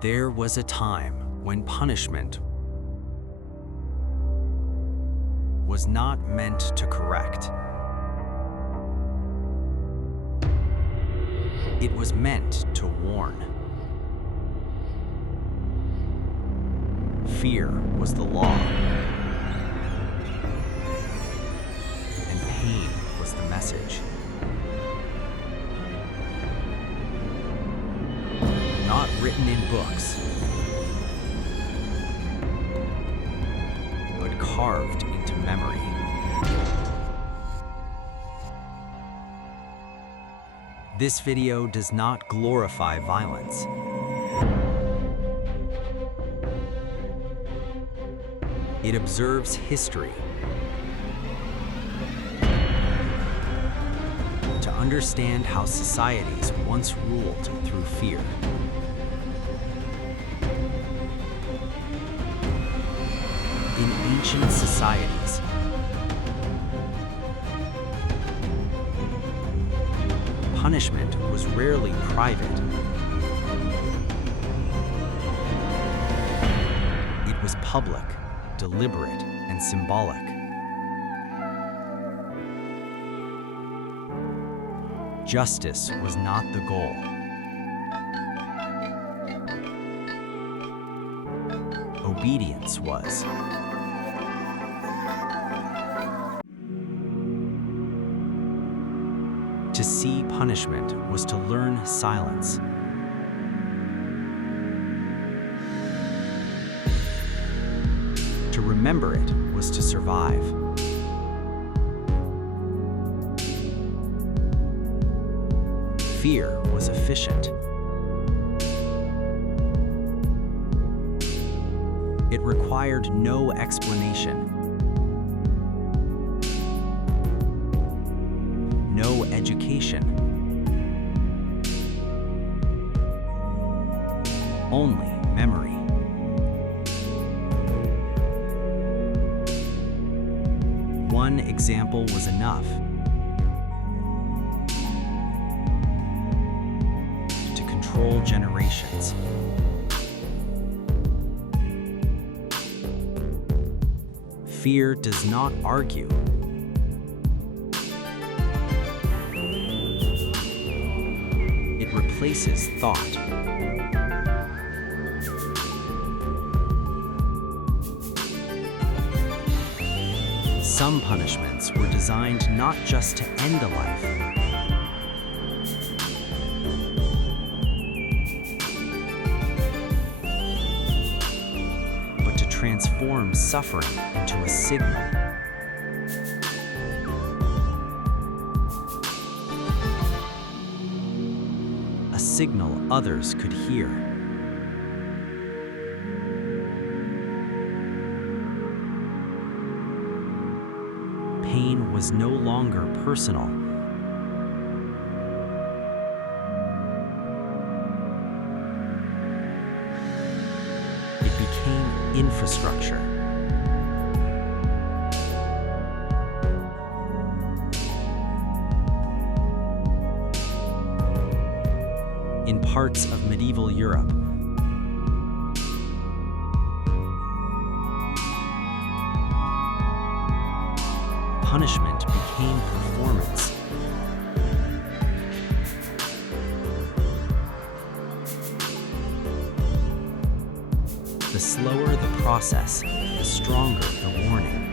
There was a time when punishment was not meant to correct. It was meant to warn. Fear was the law, and pain was the message. Not written in books, but carved into memory. This video does not glorify violence. It observes history to understand how societies once ruled through fear. In ancient societies, punishment was rarely private. It was public, deliberate, and symbolic. Justice was not the goal. Obedience was. To see punishment was to learn silence. To remember it was to survive. Fear was efficient. It required no explanation. No education. Only memory. One example was enough to control generations. Fear does not argue. It replaces thought. Some punishments were designed not just to end a life, but to transform suffering into a signal. A signal others could hear. Pain was no longer personal. It became infrastructure. In parts of medieval Europe, punishment became performance. The slower the process, the stronger the warning.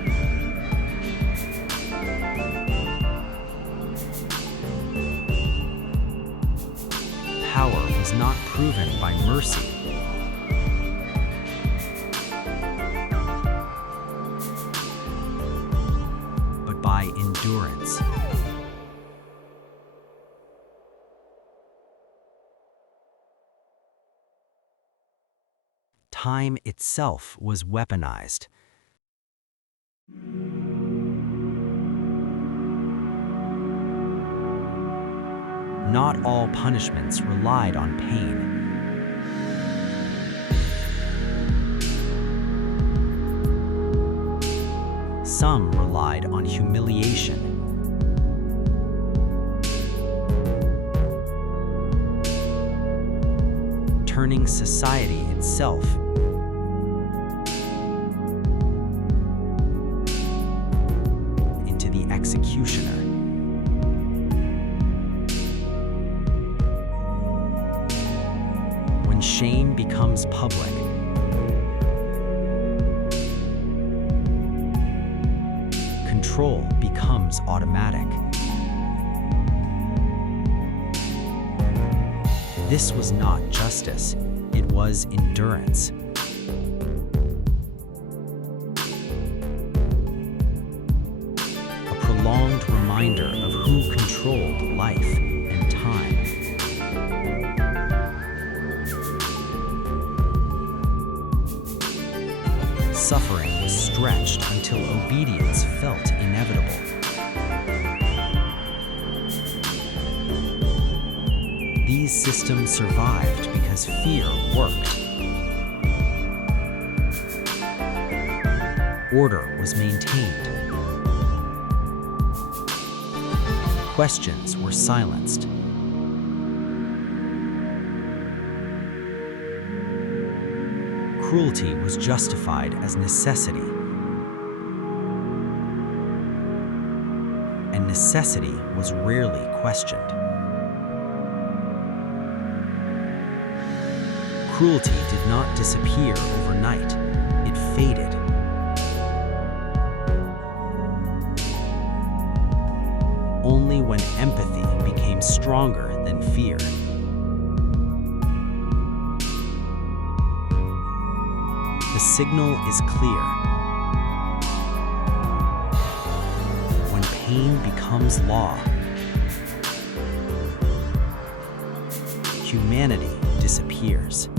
Power was not proven by mercy, but by endurance. Time itself was weaponized. Not all punishments relied on pain. Some relied on humiliation. turning society itself into the executioner. When shame becomes public, control becomes automatic. This was not justice, it was endurance. A prolonged reminder of who controlled life and time. Suffering was stretched until obedience felt inevitable. These systems survived because fear worked. Order was maintained. Questions were silenced. Cruelty was justified as necessity. And necessity was rarely questioned. Cruelty did not disappear overnight. It faded. Only when empathy became stronger than fear. The signal is clear. When pain becomes law, humanity disappears.